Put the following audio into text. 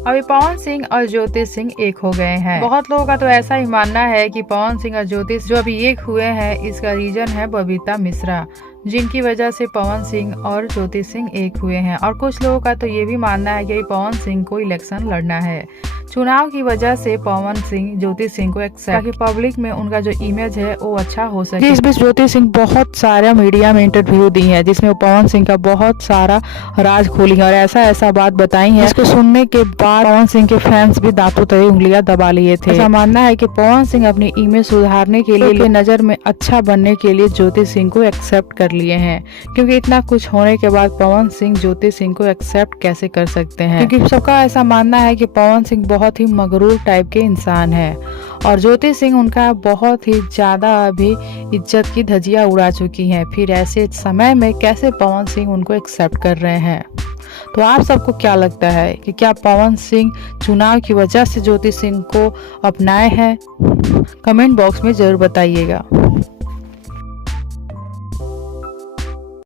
अभी पवन सिंह और ज्योति सिंह एक हो गए हैं। बहुत लोगों का तो ऐसा ही मानना है कि पवन सिंह और ज्योति जो अभी एक हुए हैं, इसका रीजन है बबीता मिश्रा, जिनकी वजह से पवन सिंह और ज्योति सिंह एक हुए हैं। और कुछ लोगों का तो ये भी मानना है कि पवन सिंह को इलेक्शन लड़ना है, चुनाव की वजह से पवन सिंह ज्योति सिंह को ताकि पब्लिक में उनका जो इमेज है वो अच्छा हो सके। इस बीच ज्योति सिंह बहुत सारा मीडिया में इंटरव्यू दी है, जिसमें पवन सिंह का बहुत सारा राज खोली है और ऐसा बात बताई है, इसको सुनने के बाद पवन सिंह के फैंस भी दांतों तले उंगलियां दबा लिए थे। ऐसा मानना है कि पवन सिंह अपनी इमेज सुधारने के लिए नजर में अच्छा बनने के लिए ज्योति सिंह को एक्सेप्ट कर लिए हैं, क्योंकि इतना कुछ होने के बाद पवन सिंह ज्योति सिंह को एक्सेप्ट कैसे कर सकते हैं, क्योंकि सबका ऐसा मानना है कि पवन सिंह बहुत ही मगरूर टाइप के इंसान है और ज्योति सिंह उनका बहुत ही ज्यादा अभी इज्जत की धज्जियां उड़ा चुकी हैं। फिर ऐसे समय में कैसे पवन सिंह उनको एक्सेप्ट कर रहे हैं? तो आप सबको क्या लगता है कि क्या पवन सिंह चुनाव की वजह से ज्योति सिंह को अपनाए हैं? कमेंट बॉक्स में जरूर बताइएगा।